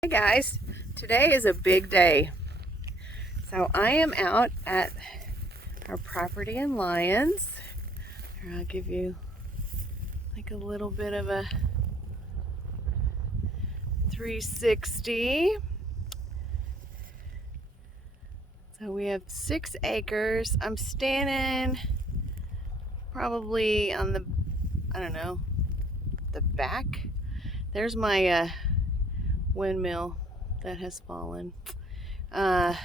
Hey guys, today is a big day. So I am out at our property in Lyons. Here, I'll give you like a little bit of a 360. So we have 6 acres. I'm standing probably on the, I don't know, the back. There's my windmill that has fallen. The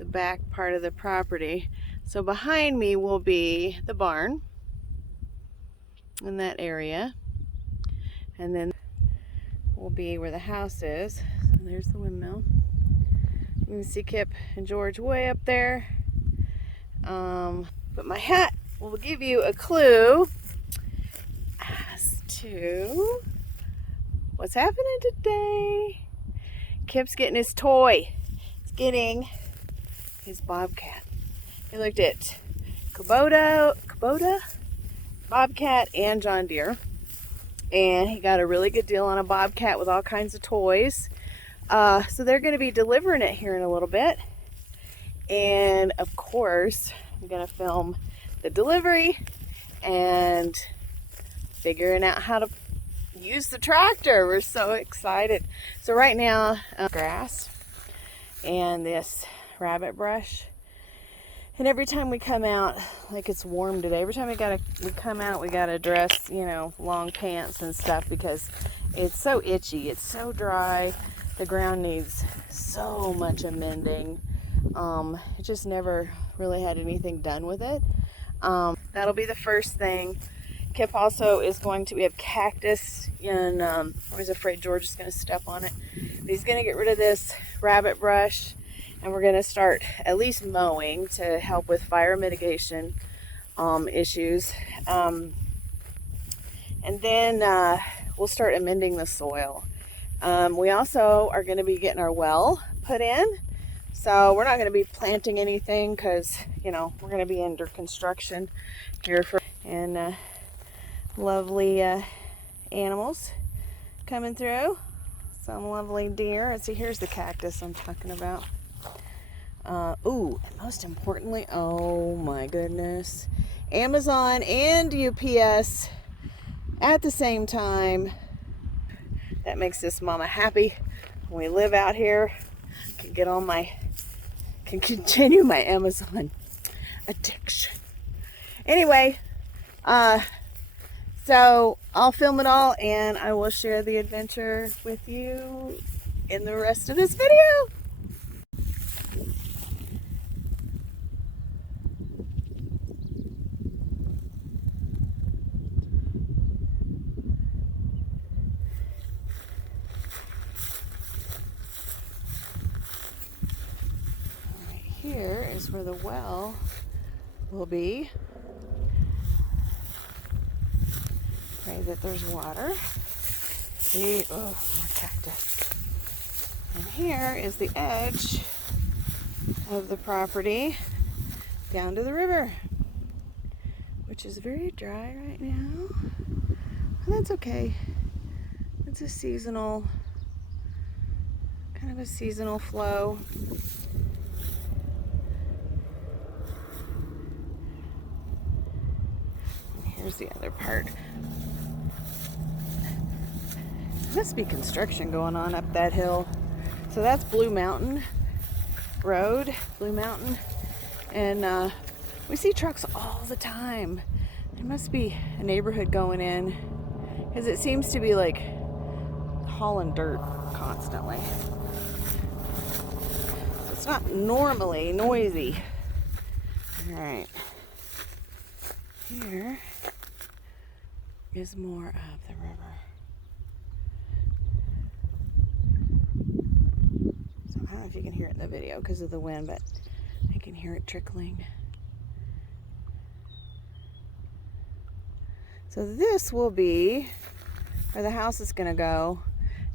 back part of the property. So behind me will be the barn in that area, and then will be where the house is. So there's the windmill. You can see Kip and George way up there. But my hat will give you a clue as to what's happening today. Kip's getting his toy. He's getting his Bobcat. He looked at Kubota, Bobcat, and John Deere. And he got a really good deal on a Bobcat with all kinds of toys. So they're going to be delivering it here in a little bit. And of course, I'm going to film the delivery and figuring out how to use the tractor. We're so excited. So right now, grass and this rabbit brush. And every time we come out, like it's warm today, every time we come out, we gotta dress, long pants and stuff because it's so itchy, it's so dry. The ground needs so much amending. It just never really had anything done with it. That'll be the first thing. Kip also is we have cactus, and I was afraid George is gonna step on it. But he's gonna get rid of this rabbit brush. And we're going to start at least mowing to help with fire mitigation issues. And then we'll start amending the soil. We also are going to be getting our well put in. So we're not going to be planting anything because, we're going to be under construction here. And lovely animals coming through. Some lovely deer. And see, here's the cactus I'm talking about. And most importantly, oh my goodness, Amazon and UPS at the same time. That makes this mama happy. When we live out here, can continue my Amazon addiction. Anyway, so I'll film it all and I will share the adventure with you in the rest of this video. Here is where the well will be. Pray that there's water. See, more cactus. And here is the edge of the property down to the river, which is very dry right now. And that's okay. It's a kind of a seasonal flow. Here's the other part. Must be construction going on up that hill. So that's Blue Mountain Road, Blue Mountain. And we see trucks all the time. There must be a neighborhood going in because it seems to be like hauling dirt constantly. It's not normally noisy. All right. Here is more of the river. So I don't know if you can hear it in the video because of the wind, but I can hear it trickling. So this will be where the house is going to go,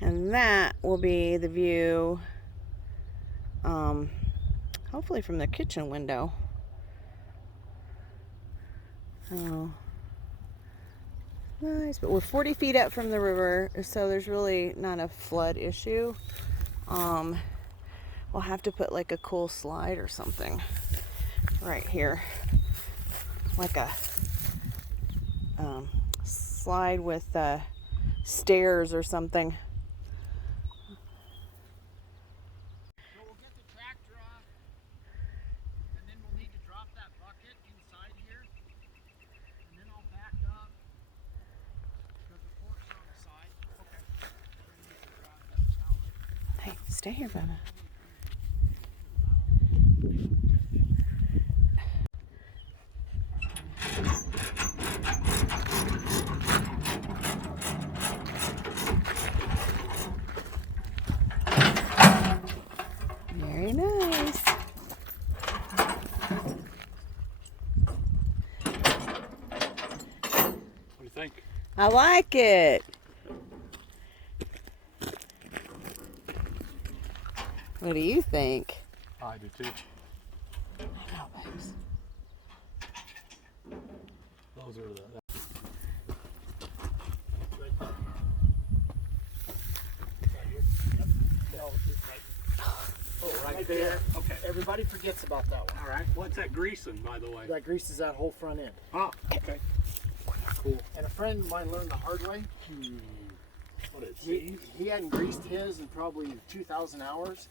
and that will be the view, hopefully from the kitchen window. Oh. Nice, but we're 40 feet up from the river, so there's really not a flood issue. We'll have to put like a cool slide or something right here, like a slide with stairs or something. So we'll get the tractor off, and then we'll need to drop that bucket inside here, and then I'll back up because the fork's on the side. Okay. Then we can grab that pallet. Hey, stay here, Bubba. Very nice. What do you think? I like it. What do you think? I do too. I know, babes. Those are the. Oh, right there. Okay. Everybody forgets about that one. All right. What's that greasing, by the way? That greases that whole front end. Oh, okay. Cool. And a friend of mine learned the hard way. What is He hadn't greased his in probably 2,000 hours.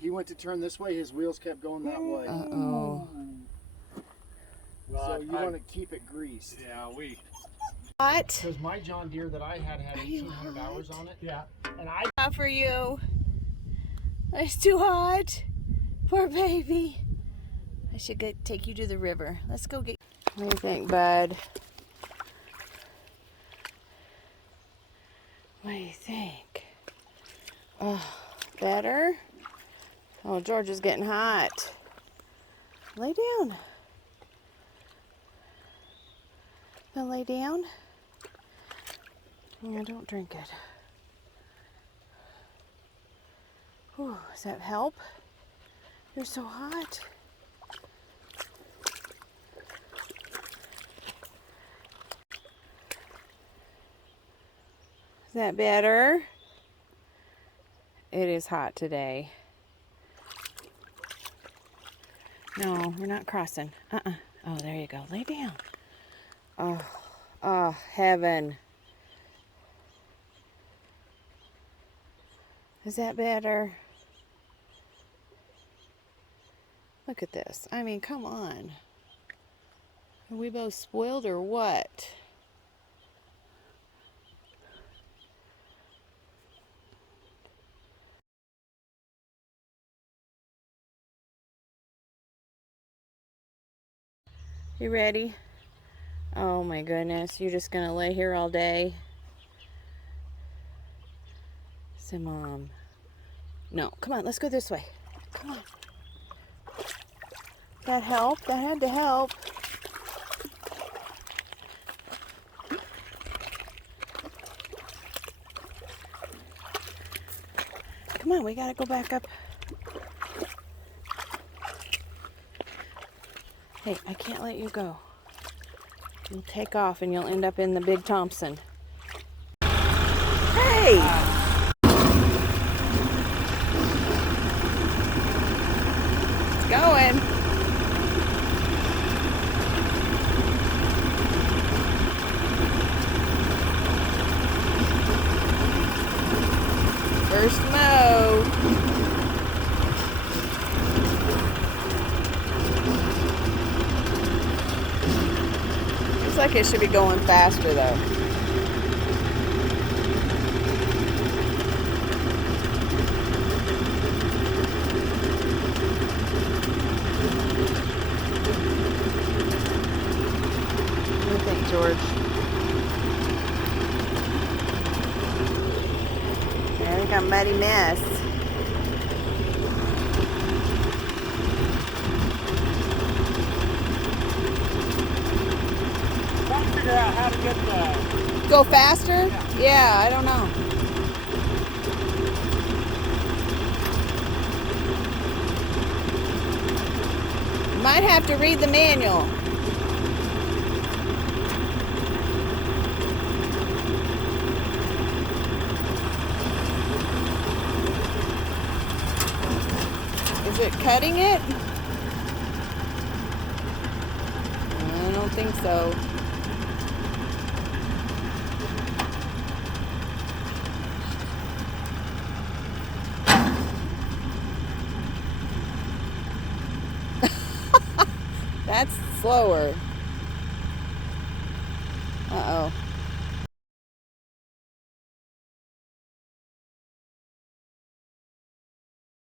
He went to turn this way, his wheels kept going that way. Uh-oh. So you want to keep it greased. Yeah, What? Because my John Deere that I had 1,800 hours on it. Yeah. And I Not for you. It's too hot. Poor baby. I should take you to the river. Let's go get. What do you think, bud? What do you think? Oh, better? Oh, George is getting hot. Lay down. Gonna lay down? Yeah, don't drink it. Whew, does that help? You're so hot. Is that better? It is hot today. No, we're not crossing. Oh, there you go. Lay down. Oh, heaven. Is that better? Look at this. I mean, come on. Are we both spoiled or what? You ready? Oh my goodness, you're just gonna lay here all day? Say, Mom. No, come on, let's go this way. Come on. That helped? That had to help. Come on, we gotta go back up. Hey, I can't let you go. You'll take off and you'll end up in the Big Thompson. Hey! It's going. First mow. Looks like it should be going faster though. What do you think, George? I think I'm a muddy mess. Trying to figure out how to get the. Go faster? Yeah, I don't know. Might have to read the manual. it cutting it? I don't think so. That's slower.